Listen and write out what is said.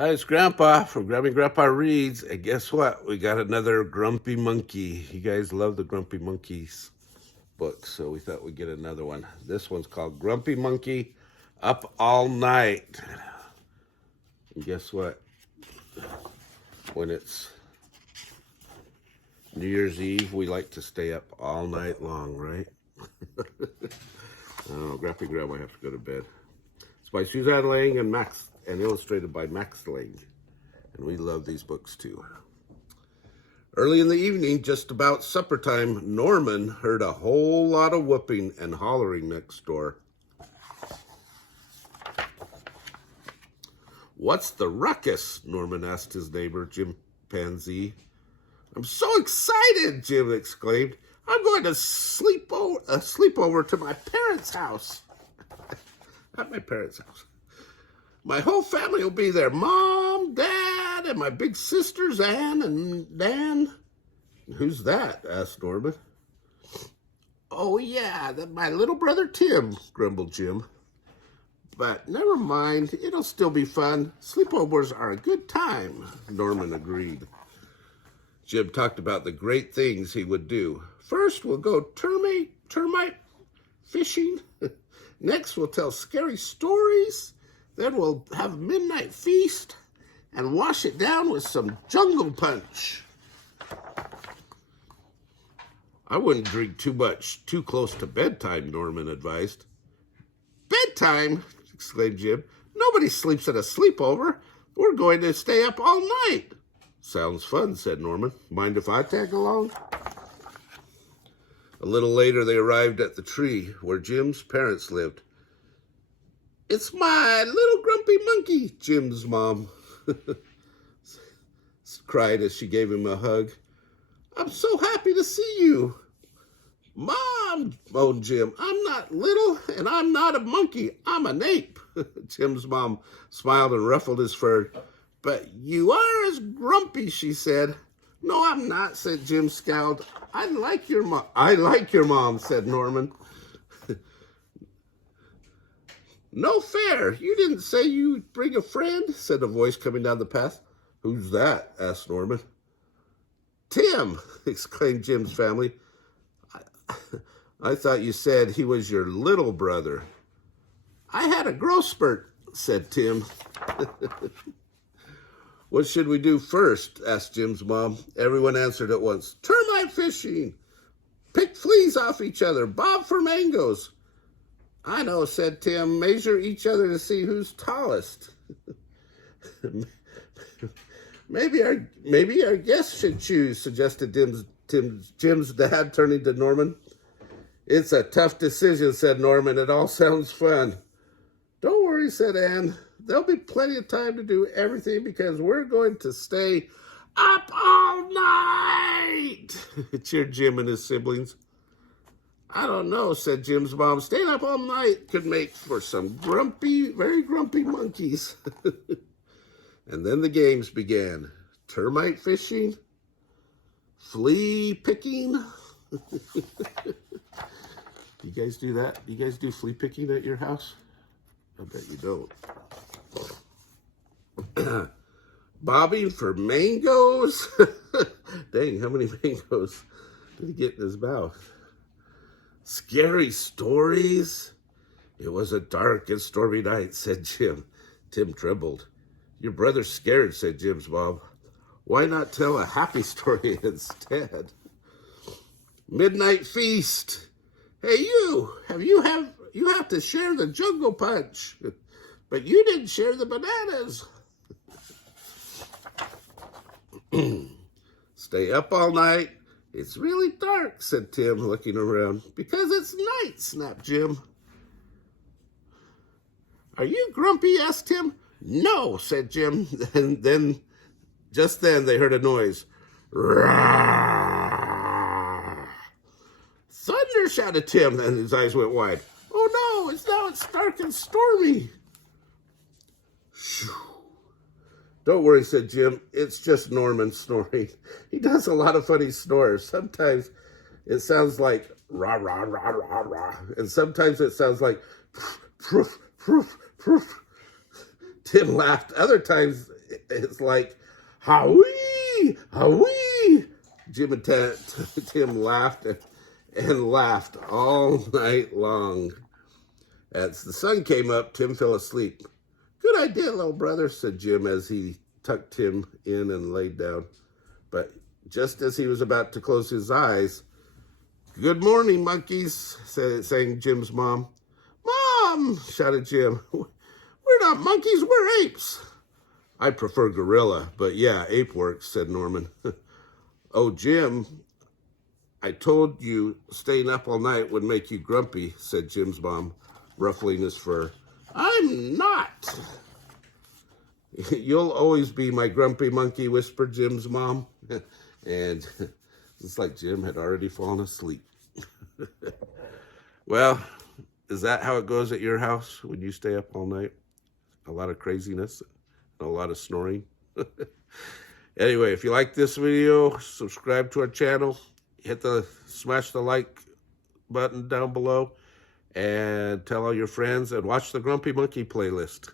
Hi, it's Grandpa from Grammy Grandpa Reads. And guess what? We got another Grumpy Monkey. You guys love the Grumpy Monkeys book, so we thought we'd get another one. This one's called Grumpy Monkey Up All Night. And guess what? When it's New Year's Eve, we like to stay up all night long, right? Oh, Grandpa and Grandma have to go to bed. It's by Suzanne Lang and illustrated by Max Lang. And we love these books too. Early in the evening, just about supper time, Norman heard a whole lot of whooping and hollering next door. "What's the ruckus?" Norman asked his neighbor, Chimpanzee. "I'm so excited," Jim exclaimed. "I'm going to sleep over to my parents' house." At my parents' house. "My whole family will be there. Mom, Dad, and my big sisters, Ann and Dan." "Who's that?" asked Norman. "Oh, yeah, my little brother Tim," grumbled Jim. "But never mind, it'll still be fun. Sleepovers are a good time," Norman agreed. Jim talked about the great things he would do. "First, we'll go termite fishing. Next, we'll tell scary stories. Then we'll have a midnight feast and wash it down with some jungle punch." "I wouldn't drink too much too close to bedtime," Norman advised. "Bedtime?" exclaimed Jim. "Nobody sleeps at a sleepover. We're going to stay up all night." "Sounds fun," said Norman. "Mind if I tag along?" A little later, they arrived at the tree where Jim's parents lived. "It's my little grumpy monkey," Jim's mom cried as she gave him a hug. "I'm so happy to see you." "Mom," moaned Jim, "I'm not little and I'm not a monkey. I'm an ape." Jim's mom smiled and ruffled his fur. "But you are as grumpy," she said. "No, I'm not," said Jim, scowled. I like your mom," said Norman. "No fair. You didn't say you'd bring a friend," said a voice coming down the path. "Who's that?" asked Norman. "Tim," exclaimed Jim's family. I thought you said he was your little brother." "I had a growth spurt," said Tim. "What should we do first?" asked Jim's mom. Everyone answered at once. "Termite fishing. Pick fleas off each other. Bob for mangoes." "I know," said Tim. "Measure each other to see who's tallest." Maybe our guests should choose," suggested Jim's dad, turning to Norman. "It's a tough decision," said Norman. "It all sounds fun." "Don't worry," said Ann. "There'll be plenty of time to do everything because we're going to stay up all night," cheered Jim and his siblings. "I don't know," said Jim's mom. "Staying up all night could make for some very grumpy monkeys." And then the games began. Termite fishing, flea picking. Do you guys do that? Do you guys do flea picking at your house? I bet you don't. Bobbing for mangoes. Dang, how many mangoes did he get in his mouth? Scary stories. "It was a dark and stormy night," said Jim. Tim trembled. "Your brother's scared," said Jim's mom. "Why not tell a happy story instead?" Midnight feast. "Hey, you have to share the jungle punch, but you didn't share the bananas." "Stay up all night. It's really dark," said Tim, looking around. "Because it's night," snapped Jim. "Are you grumpy?" asked Tim. "No," said Jim. And then, just then, they heard a noise. "Roar!" "Thunder!" shouted Tim, and his eyes went wide. "Oh no, it's dark and stormy." "Shoo. Don't worry," said Jim. "It's just Norman snoring. He does a lot of funny snores. Sometimes it sounds like rah, rah, rah, rah, rah. And sometimes it sounds like proof, proof, proof. Tim laughed. Other times It's like, howee, howee. Jim and Tim laughed and laughed all night long. As the sun came up, Tim fell asleep. Good idea, little brother, said Jim as he tucked Tim in and laid down. But just as he was about to close his eyes, good morning, monkeys, sang Jim's mom. Mom, shouted Jim, we're not monkeys, we're apes. I prefer gorilla, but yeah, ape works, said Norman. Oh, Jim, I told you staying up all night would make you grumpy, said Jim's mom, ruffling his fur. I'm not. You'll always be my grumpy monkey, whispered Jim's mom. And it's like Jim had already fallen asleep. Well, is that how it goes at your house when you stay up all night? A lot of craziness and a lot of snoring. Anyway, if you like this video, subscribe to our channel. Smash the like button down below. And tell all your friends and watch the Grumpy Monkey playlist.